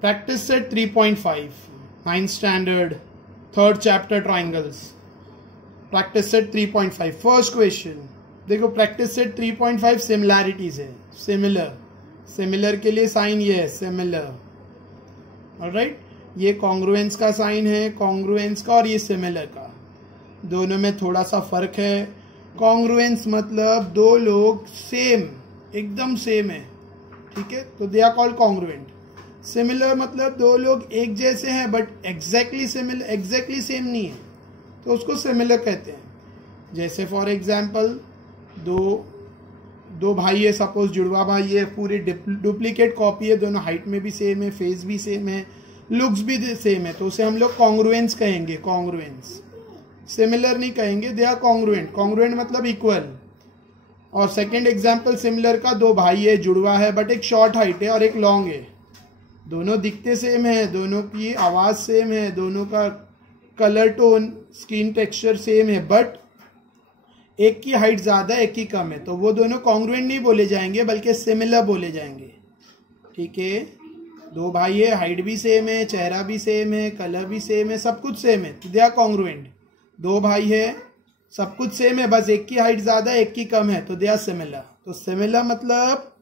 Practice set 3.5, 9th standard, 3rd chapter triangles. Practice set 3.5. First question. देखो practice set 3.5 similarities है. Similar के लिए sign ये है similar. Alright? ये congruence का साइन है, congruence का, और ये similar का. दोनों में थोड़ा सा फर्क है. congruence मतलब दो लोग सेम, एकदम सेम है, ठीक है, तो they are called congruent. Similar मतलब दो लोग एक जैसे हैं बट एग्जैक्टली सेम नहीं है, तो उसको सिमिलर कहते हैं. जैसे फॉर एग्जांपल दो भाई है, सपोज जुड़वा भाई है, पूरी डुप्लीकेट कॉपी है, दोनों हाइट में भी सेम है, फेस भी सेम है, लुक्स भी सेम है, तो उसे हम लोग कॉन्ग्रुएंस कहेंगे. कॉन्ग्रुएंस, सिमिलर नहीं कहेंगे, दे आर कॉन्ग्रुएंट. कॉन्ग्रुएंट मतलब इक्वल. और सेकेंड एग्जाम्पल सिमिलर का, दो भाई है, जुड़वा है, बट एक शॉर्ट हाइट है और एक लॉन्ग है, दोनों दिखते सेम है, दोनों की आवाज सेम है, दोनों का colour tone, skin texture same है, बट एक की हाइट ज्यादा एक की कम है, तो वो दोनों कॉन्ग्रुएंट नहीं बोले जाएंगे बल्कि सिमिलर बोले जाएंगे. ठीक है, दो भाई है, हाइट भी सेम है, चेहरा भी सेम है, कलर भी सेम है, सब कुछ सेम है, तो दे आर कॉन्ग्रुएंट. दो भाई है, सब कुछ सेम है, बस एक की हाइट ज्यादा एक की कम है, तो दे आर सिमिलर. तो सिमिलर मतलब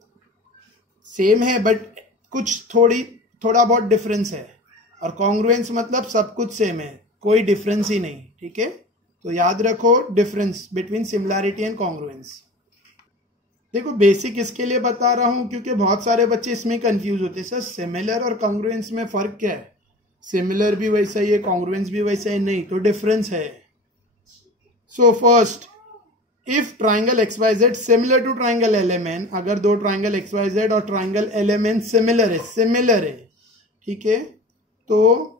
सेम है बट कुछ थोड़ा बहुत डिफरेंस है, और कॉन्ग्रुएंस मतलब सब कुछ सेम है, कोई डिफरेंस ही नहीं. ठीक है, तो याद रखो difference between similarity and congruence. देखो बेसिक इसके लिए बता रहा हूं क्योंकि बहुत सारे बच्चे इसमें कंफ्यूज होते हैं, सर सिमिलर और कॉन्ग्रुएंस में फर्क क्या है, सिमिलर भी वैसा ही है, कॉन्ग्रुएंस भी वैसा ही. नहीं, तो डिफरेंस है. So first, if triangle XYZ similar to triangle LMN, अगर दो ट्राइंगल XYZ और ट्राइंगल LMN सिमिलर है, ठीक है, तो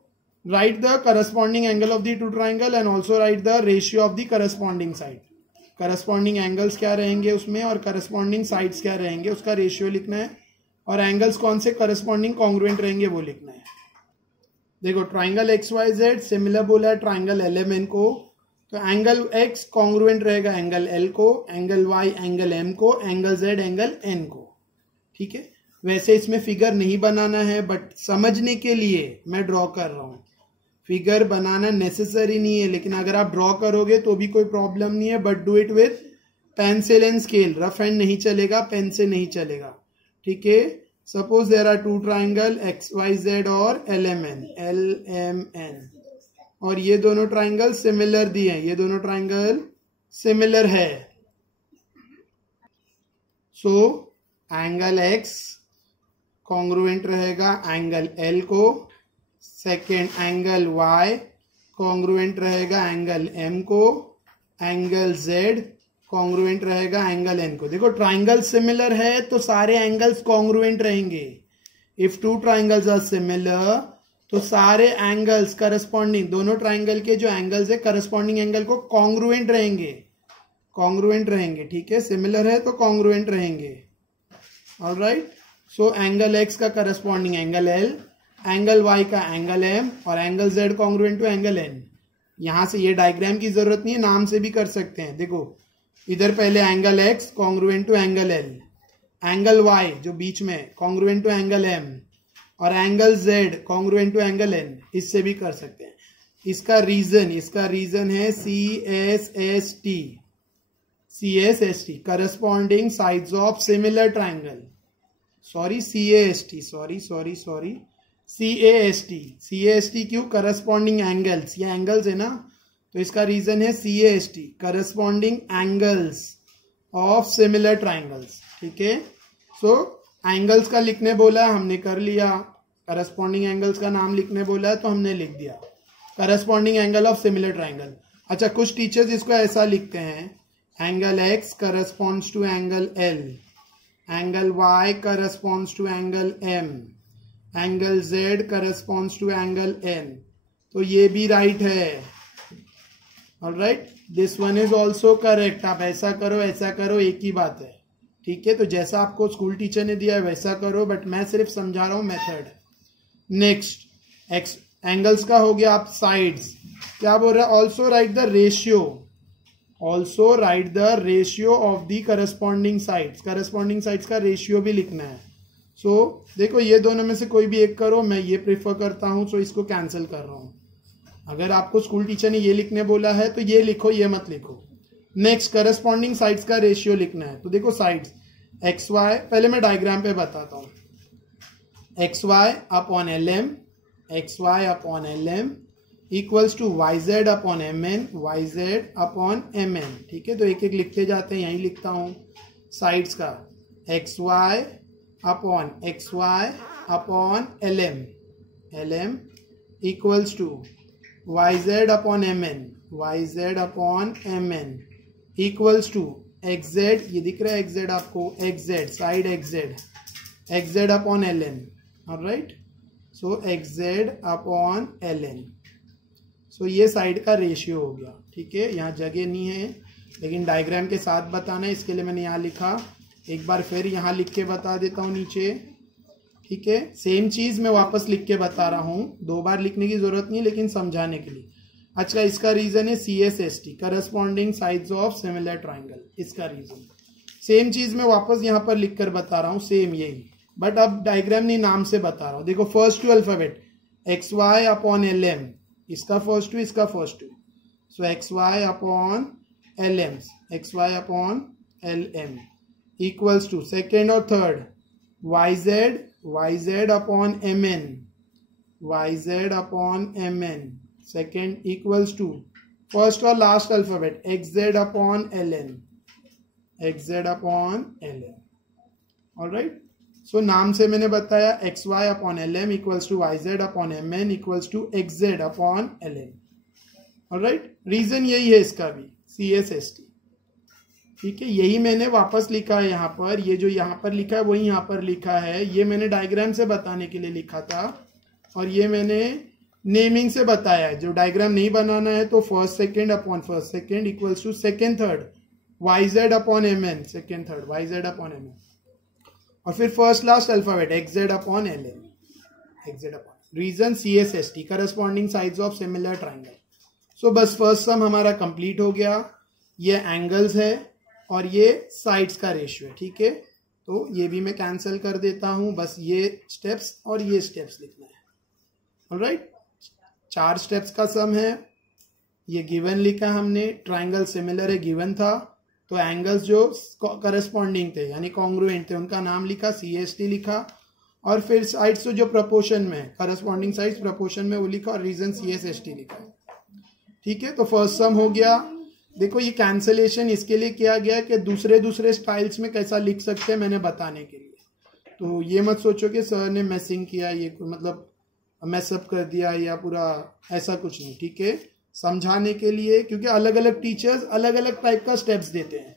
right the corresponding angle of the two triangle and also right the ratio of the corresponding side. Corresponding angles क्या रहेंगे उसमें और करस्पॉन्डिंग साइड्स क्या रहेंगे, उसका रेशियो लिखना है, और एंगल्स कौन से करस्पॉन्डिंग कॉन्ग्रुएंट रहेंगे वो लिखना है. देखो ट्राइंगल XYZ सिमिलर बोला है ट्राइंगल LMN को, तो एंगल X कॉन्ग्रुएंट रहेगा एंगल L को, एंगल Y एंगल M को, एंगल Z एंगल N को. ठीक है, वैसे इसमें फिगर नहीं बनाना है बट समझने के लिए मैं ड्रॉ कर रहा हूं. फिगर बनाना नेसेसरी नहीं है, लेकिन अगर आप ड्रॉ करोगे तो भी कोई प्रॉब्लम नहीं है, but do it with pencil and scale. Rough and नहीं चलेगा, पेन से नहीं चलेगा. ठीक है, suppose there are two triangle XYZ और LMN, और ये दोनों ट्राइंगल सिमिलर दिए हैं, ये दोनों ट्राइंगल सिमिलर है. सो एंगल X कॉन्ग्रुएंट रहेगा एंगल L को, सेकेंड एंगल Y कॉन्ग्रुएंट रहेगा एंगल M को, एंगल Z कॉन्ग्रुएंट रहेगा एंगल N को. देखो ट्राइंगल सिमिलर है तो सारे एंगल्स कॉन्ग्रुएंट रहेंगे. If two triangles are similar तो सारे एंगल्स करस्पॉन्डिंग, दोनों ट्राइंगल के जो एंगल्स है करस्पॉन्डिंग एंगल को कॉन्ग्रुएंट रहेंगे. ठीक है, सिमिलर है तो कॉन्ग्रुएंट रहेंगे. ऑलराइट, सो एंगल X का corresponding angle L, angle Y का एंगल M, और angle Z congruent to angle N. यहां से ये डायग्राम की जरूरत नहीं है, नाम से भी कर सकते हैं. देखो इधर पहले angle X congruent to angle L, angle Y जो बीच में कॉन्ग्रुएंट टू एंगल M, और angle Z congruent to angle N. इससे भी कर सकते हैं. इसका रीजन है CSST, corresponding sides of similar triangle. CAST क्यों, करस्पॉन्डिंग एंगल्स, ये एंगल्स है ना, तो इसका रीजन है CAST, corresponding angles of similar triangles. ठीक है, सो एंगल्स का लिखने बोला हमने कर लिया, करस्पॉन्डिंग एंगल्स का नाम लिखने बोला है तो हमने लिख दिया, corresponding angle of similar triangle. अच्छा, कुछ टीचर्स इसको ऐसा लिखते हैं, angle X corresponds to angle L, angle Y corresponds to angle M, angle Z corresponds to angle N. तो ये भी राइट है. Alright, this one is also correct. आप ऐसा करो एक ही बात है. ठीक है, तो जैसा आपको स्कूल टीचर ने दिया है वैसा करो, बट मैं सिर्फ समझा रहा हूं मेथड. नेक्स्ट, एंगल्स का हो गया. आप साइड्स क्या बोल रहे हैं, also right the ratio of the corresponding sides. Corresponding sides का रेशियो भी लिखना है. सो देखो ये दोनों में से कोई भी एक करो, मैं ये प्रेफर करता हूँ, सो इसको कैंसिल कर रहा हूँ। अगर आपको स्कूल टीचर ने ये लिखने बोला है तो ये लिखो, ये मत लिखो। नेक्स्ट करस्पॉन्डिंग साइड्स का रेशियो लिखना है। तो देखो साइड्स एक्स वाई, पहले मैं डायग्राम पे बताता हूँ। X Y upon L M, X Y upon L M equals to Y Z upon M N, Y Z upon M N. ठीक है, तो एक एक लिखते जाते हैं, यहीं लिखता हूँ साइड्स का। X Y upon L M equals to Y Z upon M N, Y Z upon M N equals to X Z, ये दिख रहा है एक्स जेड आपको, X Z side X Z upon L N. Alright, so X Z upon L N. So ये side का ratio हो गया। ठीक है, यहाँ जगह नहीं है लेकिन डायग्राम के साथ बताना है, इसके लिए मैंने यहाँ लिखा। एक बार फिर यहाँ लिख के बता देता हूँ नीचे। ठीक है, सेम चीज मैं वापस लिख के बता रहा हूँ, 2 बार लिखने की जरूरत नहीं, लेकिन समझाने के लिए। अच्छा, इसका रीजन है CSST, corresponding sides of similar triangle. इसका रीजन सेम चीज मैं वापस यहाँ पर लिख कर बता रहा हूँ, सेम यही, बट अब डायग्राम नहीं नाम से बता रहा हूँ। देखो first two alphabet X Y upon L M, इसका फर्स्ट टू, इसका first two, so X Y upon L M, X Y upon L M equals to second और third Y Z upon M N, Y Z upon M N second equals to first और last alphabet X Z upon L N, X Z upon L N. Alright, so नाम से मैंने बताया X Y upon L M equals to Y Z upon M N equals to X Z upon L N. Alright, reason यही है इसका भी, CSST। ठीक है, यही मैंने वापस लिखा है यहाँ पर, ये जो यहाँ पर लिखा है वही यहाँ पर लिखा है। ये मैंने डायग्राम से बताने के लिए लिखा था और ये मैंने नेमिंग से बताया है। जो डायग्राम नहीं बनाना है तो first second upon first second equals to second third Y Z upon M N, second third Y Z upon M N, और फिर first last alphabet X Z upon L N, X Z upon. Reason CSST, corresponding sides of similar triangle. So बस first सम हमारा complete हो गया। ये angles है और ये साइड्स का रेशियो है। ठीक है, तो ये भी मैं कैंसिल कर देता हूं, बस ये स्टेप्स और ये स्टेप्स लिखना है। ऑलराइट, 4 स्टेप्स का सम है। ये गिवन लिखा हमने, ट्राइंगल सिमिलर है गिवन था, तो एंगल्स जो करस्पॉन्डिंग थे यानी कॉन्ग्रुएंट थे उनका नाम लिखा, CST लिखा, और फिर साइड्स जो प्रोपोर्शन में, करस्पॉन्डिंग साइड्स प्रोपोर्शन में वो लिखा, और रीजन CSST लिखा। ठीक है, तो फर्स्ट सम हो गया। देखो ये कैंसलेशन इसके लिए किया गया कि दूसरे स्टाइल्स में कैसा लिख सकते हैं, मैंने बताने के लिए। तो ये मत सोचो कि सर ने मैसिंग किया, ये मतलब मैसअप कर दिया या पूरा, ऐसा कुछ नहीं। ठीक है, समझाने के लिए, क्योंकि अलग अलग टीचर्स अलग अलग टाइप का स्टेप्स देते हैं,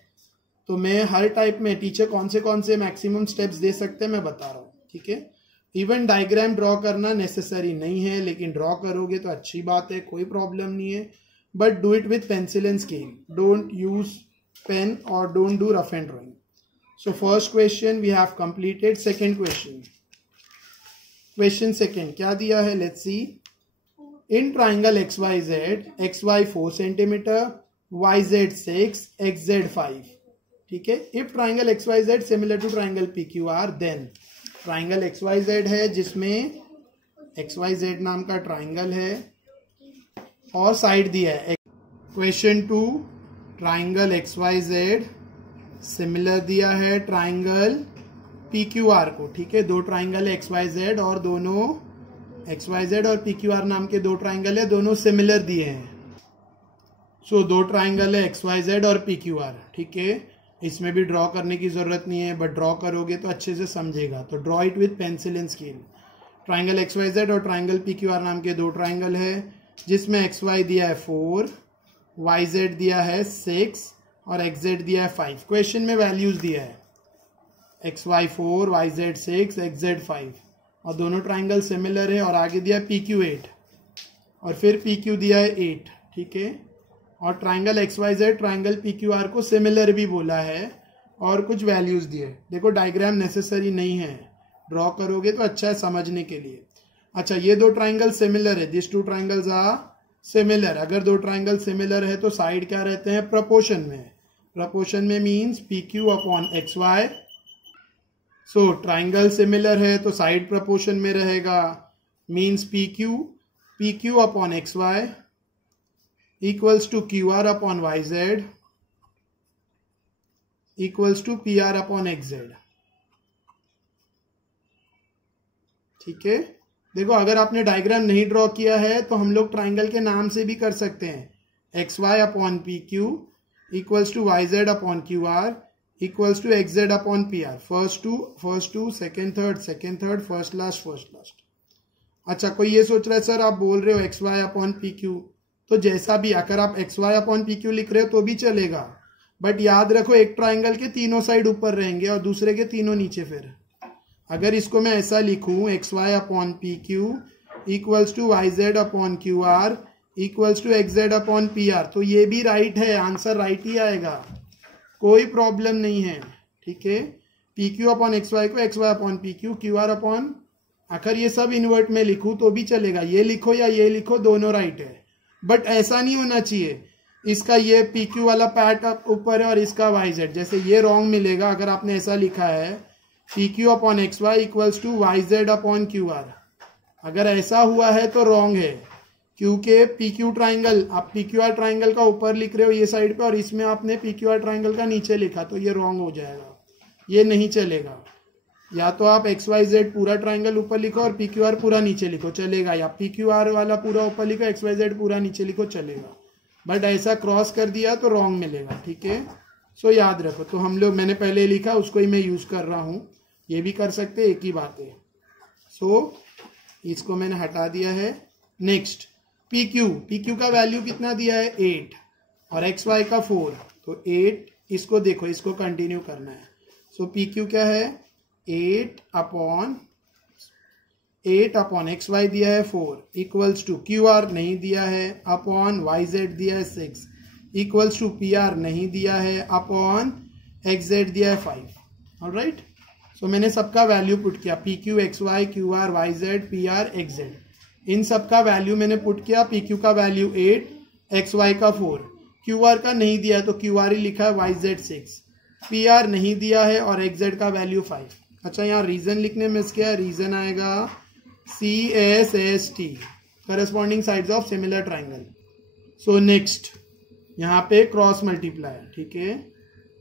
तो मैं हर टाइप में टीचर कौन से मैक्सिमम स्टेप्स दे सकते हैं मैं बता रहा हूँ। ठीक है, इवन डायग्राम ड्रॉ करना नेसेसरी नहीं है, लेकिन ड्रॉ करोगे तो अच्छी बात है, कोई प्रॉब्लम नहीं है, but do it with pencil and scale, don't use pen और don't do rough and drawing. So first question we have completed. Second question second क्या दिया है, let's see. In triangle XYZ, XY 4 centimeter, YZ 6, XZ 5. ठीक है, if triangle XYZ similar to triangle PQR, then triangle XYZ है जिसमें XYZ नाम का triangle है और साइड दिया है। क्वेश्चन 2, ट्राइंगल XYZ सिमिलर दिया है ट्राइंगल PQR को। ठीक है, 2 ट्राइंगल है XYZ और दोनों XYZ और PQR नाम के 2 ट्राइंगल है, दोनों सिमिलर दिए हैं। सो 2 ट्राइंगल है XYZ और PQR। ठीक है, इसमें भी ड्रॉ करने की जरूरत नहीं है, बट ड्रॉ करोगे तो अच्छे से समझेगा, तो draw it with pencil and scale. Triangle XYZ और ट्राइंगल PQR नाम के 2 ट्राइंगल है जिसमें XY दिया है 4, YZ दिया है 6 और XZ दिया है 5। क्वेश्चन में वैल्यूज दिया है XY 4, YZ 6, XZ 5, और दोनों ट्राइंगल सिमिलर है, और आगे दिया PQ 8 और फिर PQ दिया है 8। ठीक है, और ट्राइंगल XYZ ट्राइंगल PQR को सिमिलर भी बोला है और कुछ वैल्यूज दिए। देखो डायग्राम नेसेसरी नहीं है, ड्रॉ करोगे तो अच्छा है समझने के लिए। अच्छा, ये 2 ट्राइंगल सिमिलर है, दिस 2 ट्राइंगल्स आर सिमिलर। अगर 2 ट्राइंगल सिमिलर है तो साइड क्या रहते हैं, प्रोपोर्शन में। प्रोपोर्शन में means PQ upon XY so triangle similar है तो साइड प्रपोर्शन में रहेगा, means P Q upon X Y equals to Q R upon Y Z equals to P R upon X Z. ठीक है, देखो अगर आपने डायग्राम नहीं ड्रॉ किया है तो हम लोग ट्राइंगल के नाम से भी कर सकते हैं, X Y upon P Q equals to Y Z upon Q R equals to X Z upon P R. First to second third first last. अच्छा, कोई ये सोच रहा है सर आप बोल रहे हो X Y upon P Q, तो जैसा भी अगर आप X Y upon P Q लिख रहे हो तो भी चलेगा, बट याद रखो एक ट्राइंगल के तीनों साइड ऊपर रहेंगे और दूसरे के तीनों नीचे। फिर अगर इसको मैं ऐसा लिखूं, X Y upon P Q equals to Y Z upon Q R equals to X Z upon P R, तो ये भी राइट है, आंसर राइट ही आएगा, कोई प्रॉब्लम नहीं है। ठीक है, P Q upon X Y को X Y upon P Q, Q R upon, अगर ये सब इन्वर्ट में लिखूं तो भी चलेगा, ये लिखो या ये लिखो दोनों राइट है, बट ऐसा नहीं होना चाहिए इसका ये पी क्यू वाला पैट ऊपर है और इसका वाई जेड, जैसे ये रॉन्ग मिलेगा अगर आपने ऐसा लिखा है P Q upon X Y equals to Y Z upon Q R, अगर ऐसा हुआ है तो रॉन्ग है, क्योंकि पी क्यू ट्राइंगल, आप पी क्यू आर ट्राइंगल का ऊपर लिख रहे हो ये साइड पे और इसमें आपने पी क्यू आर ट्राइंगल का नीचे लिखा, तो ये रॉन्ग हो जाएगा, ये नहीं चलेगा। या तो आप एक्स वाई जेड पूरा ट्राइंगल ऊपर लिखो और पी क्यू आर पूरा नीचे लिखो, चलेगा, या पी क्यू आर वाला पूरा ऊपर लिखो, एक्स वाई जेड पूरा नीचे लिखो, चलेगा, बट ऐसा क्रॉस कर दिया तो रॉन्ग मिलेगा। ठीक है, सो याद रखो, तो हम लोग मैंने पहले लिखा उसको ही मैं यूज कर रहा हूं, ये भी कर सकते, एक ही बात है। सो इसको मैंने हटा दिया है। नेक्स्ट पी क्यू का वैल्यू कितना दिया है 8 और एक्स वाई का 4, तो 8, इसको देखो, इसको कंटिन्यू करना है। सो पी क्यू क्या है 8 अपॉन एक्स वाई दिया है 4 इक्वल्स टू क्यू आर नहीं दिया है, अपॉन वाई जेड दिया है 6 इक्वल्स टू पी आर नहीं दिया है, अपॉन एक्स जेड दिया है 5। ऑलराइट, सो मैंने सबका वैल्यू पुट किया, P Q X Y, Q R Y Z, P R X Z, इन सबका वैल्यू मैंने पुट किया। पी क्यू का वैल्यू 8, एक्स वाई का 4, क्यू आर का नहीं दिया तो क्यू आर ही लिखा है, वाई जेड 6, पी आर नहीं दिया है और एक्स जेड का वैल्यू 5। अच्छा, यहाँ रीजन लिखने में क्या है, रीजन आएगा CSST, corresponding sides of similar triangle. So next यहाँ पे क्रॉस मल्टीप्लाई, ठीक है,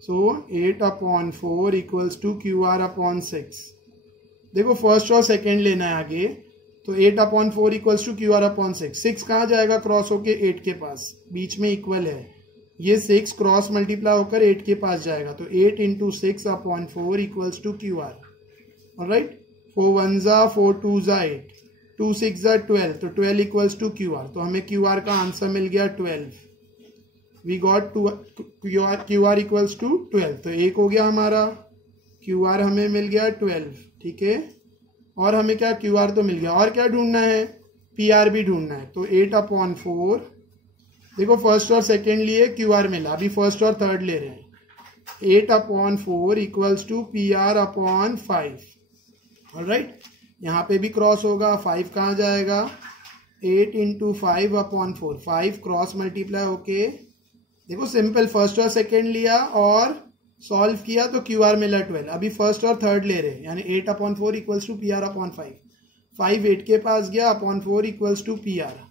so 8 upon 4 equals to Q R upon 6। देखो फर्स्ट और सेकेंड लेना है आगे, तो 8 upon 4 equals to Q R upon 6, 6 कहाँ जाएगा क्रॉस होके 8 के पास, बीच में इक्वल है, ये 6 क्रॉस मल्टीप्लाई होकर 8 के पास जाएगा, तो 8 into 6 upon 4 equals to Q R. Alright, 4 1 जा 4 2 जा 8, 2 6 जा 12, तो 12 इक्वल्स टू क्यू आर, तो हमें क्यू आर का आंसर मिल गया 12। We got Q R equals to 12, तो एक हो गया हमारा, क्यू आर हमें मिल गया 12। ठीक है, और हमें क्या क्यू आर तो मिल गया, और क्या ढूंढना है, पी आर भी ढूंढना है, तो 8 अपॉन 4, देखो फर्स्ट और सेकेंड लिए क्यू आर मिला, अभी फर्स्ट और थर्ड ले रहे हैं, 8 upon 4 equals to P R upon 5। Alright, यहाँ पे भी क्रॉस होगा, 5 कहाँ जाएगा, 8 इंटू 5 अपॉन 4, 5 क्रॉस मल्टीप्लाई होके, देखो सिंपल, फर्स्ट और सेकेंड लिया और सॉल्व किया तो क्यू आर मिला 12, अभी फर्स्ट और थर्ड ले रहे हैं, यानी 8 upon 4 equals to P R upon 5, 5 8 के पास गया, upon 4 equals to P R,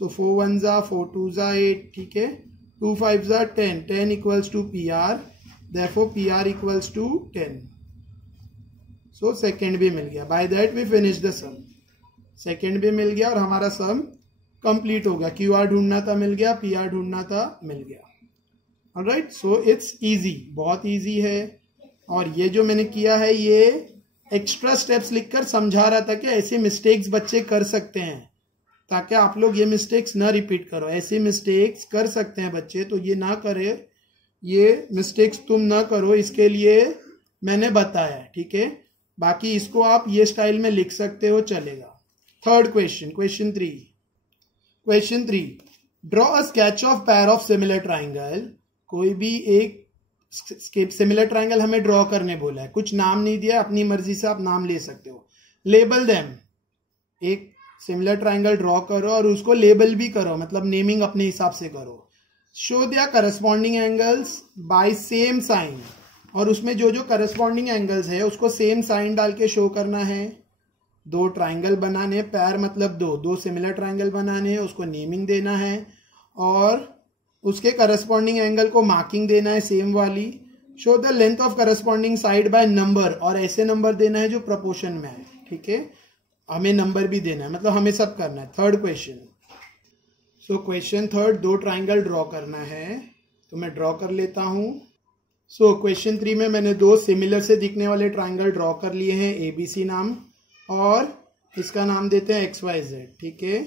so 4 1 जा 4 2 जा 8, ठीक है, 2 5 जा 10, 10 equals to P R, therefore P R equals to 10। So second भी मिल गया, by that we finish the sum, second भी मिल गया और हमारा सम कंप्लीट हो गया, क्यू आर ढूंढना था मिल गया, पी आर ढूंढना था मिल गया। ऑलराइट, सो इट्स इजी, बहुत इजी है, और ये जो मैंने किया है ये एक्स्ट्रा स्टेप्स लिखकर समझा रहा था कि ऐसे मिस्टेक्स बच्चे कर सकते हैं, ताकि आप लोग ये मिस्टेक्स ना रिपीट करो, ऐसे मिस्टेक्स कर सकते हैं बच्चे, तो ये ना करे, ये मिस्टेक्स तुम ना करो, इसके लिए मैंने बताया। ठीक है, बाकी इसको आप ये स्टाइल में लिख सकते हो, चलेगा। Third question, question 3, draw a sketch of pair of similar triangle. कोई भी एक सिमिलर ट्राइंगल हमें ड्रॉ करने बोला है, कुछ नाम नहीं दिया, अपनी मर्जी से आप नाम ले सकते हो। लेबल देम, एक सिमिलर ट्राइंगल ड्रॉ करो और उसको लेबल भी करो, मतलब नेमिंग अपने हिसाब से करो। Show there corresponding angles by same sign, और उसमें जो जो करस्पॉन्डिंग एंगल्स है उसको सेम साइन डाल के शो करना है। दो ट्राइंगल बनाने, पैर मतलब दो सिमिलर ट्राइंगल बनाने हैं, उसको नेमिंग देना है और उसके करस्पॉन्डिंग एंगल को मार्किंग देना है सेम वाली। Show the length of corresponding side by number, और ऐसे नंबर देना है जो प्रपोर्शन में है। ठीक है, हमें नंबर भी देना है, मतलब हमें सब करना है। Third question, so question third, दो ट्राइंगल ड्रॉ करना है, तो मैं ड्रॉ कर लेता हूं। सो क्वेश्चन 3 में मैंने दो सिमिलर से दिखने वाले ट्राइंगल ड्रॉ कर लिए हैं, ABC नाम, और इसका नाम देते हैं XYZ। ठीक है,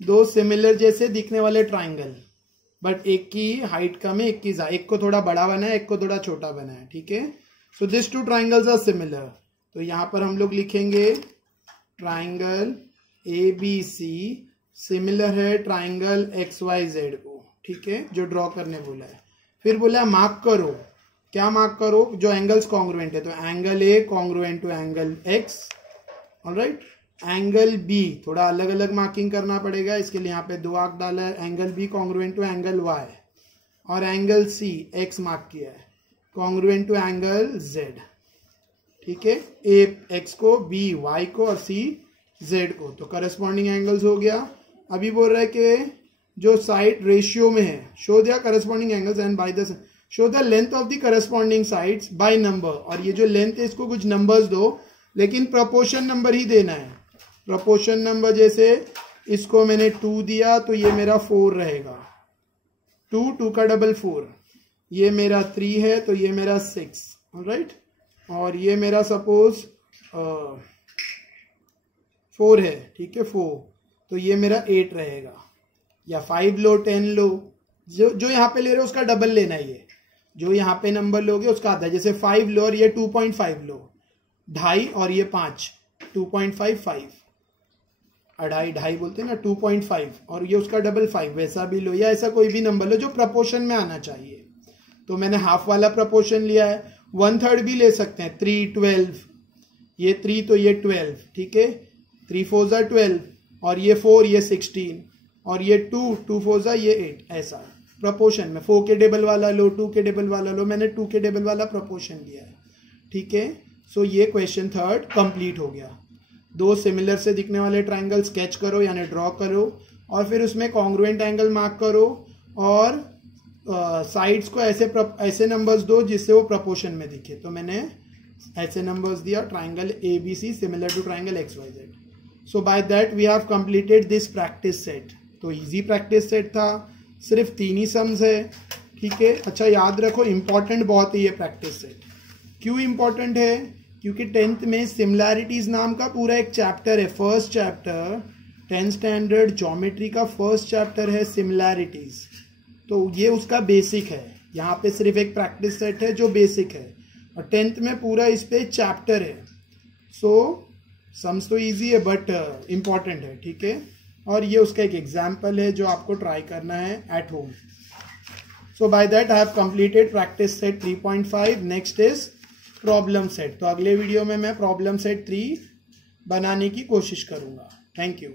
दो सिमिलर जैसे दिखने वाले ट्राइंगल, बट एक की हाइट कम है, एक को थोड़ा बड़ा बना है, एक को थोड़ा छोटा बना है। ठीक है, so this two triangles are similar, तो यहां पर हम लोग लिखेंगे ट्राइंगल ABC सिमिलर है ट्राइंगल XYZ को। ठीक है, जो ड्रॉ करने बोला है। फिर बोला मार्क करो, क्या मार्क करो, जो एंगल्स कॉन्ग्रुएंट है, तो angle A congruent to angle X, alright. Angle B थोड़ा अलग अलग मार्किंग करना पड़ेगा, इसके लिए यहाँ पे 2 आर्क डाला है। Angle B congruent to angle Y, और एंगल C X मार्क किया है कॉन्ग्रुएंट टू एंगल Z। ठीक है, A X को, B Y को और C Z को, तो करस्पॉन्डिंग एंगल्स हो गया। अभी बोल रहा है कि जो साइड रेशियो में है, show the corresponding angles and by the show the length of the corresponding sides by number, और ये जो लेंथ है इसको कुछ नंबर्स दो, लेकिन प्रपोर्शन नंबर ही देना है। प्रपोर्शन नंबर जैसे इसको मैंने 2 दिया तो ये मेरा 4 रहेगा, 2 का डबल 4, ये मेरा 3 है तो ये मेरा 6, ऑलराइट, और ये मेरा सपोज 4 है। ठीक है, 4, तो ये मेरा 8 रहेगा, या 5 लो 10 लो, जो यहाँ पे ले रहे हो उसका डबल लेना है। ये जो यहाँ पे नंबर लोगे उसका आधा, जैसे 5 लो और ये 2.5 लो, 2.5 और ये 5, 2.5 5, ढाई बोलते हैं ना, 2.5, और ये उसका डबल 5, वैसा भी लो, या ऐसा कोई भी नंबर लो जो प्रपोर्शन में आना चाहिए। तो मैंने हाफ वाला प्रपोर्शन लिया है, 1/3 भी ले सकते हैं, 3 12, ये 3 तो ये 12। ठीक है, 3 4 जा 12, और ये 4 ये 16, और ये 2 4 जा ये 8, ऐसा प्रपोर्शन में। 4 के डबल वाला लो, 2 के डबल वाला लो, मैंने 2 के डबल वाला प्रपोर्शन लिया है। ठीक है, सो ये क्वेश्चन थर्ड कंप्लीट हो गया। दो सिमिलर से दिखने वाले ट्राइंगल स्केच करो यानी ड्रॉ करो, और फिर उसमें कॉन्ग्रुएंट एंगल मार्क करो, और साइड्स को ऐसे नंबर्स दो जिससे वो प्रपोर्शन में दिखे। तो मैंने ऐसे नंबर्स दिया, triangle ABC similar to triangle XYZ। So by that we have completed this practice set. तो इजी प्रैक्टिस सेट था, सिर्फ 3 ही सम्स है। ठीक है, अच्छा याद रखो, इंपॉर्टेंट बहुत है ये प्रैक्टिस सेट। क्यों इंपॉर्टेंट है? क्योंकि 10th में सिमिलैरिटीज नाम का पूरा एक चैप्टर है, first chapter 10th standard geometry का फर्स्ट चैप्टर है सिमिलैरिटीज। तो ये उसका बेसिक है, यहाँ पे सिर्फ एक प्रैक्टिस सेट है जो बेसिक है, और 10th में पूरा इस पे चैप्टर है। सो सम्स तो इजी है बट इम्पॉर्टेंट है। ठीक है, और ये उसका एक एग्जाम्पल है जो आपको ट्राई करना है at home. So by that I have completed practice set 3.5। Next is problem set. तो अगले वीडियो में मैं प्रॉब्लम सेट 3 बनाने की कोशिश करूंगा। Thank you.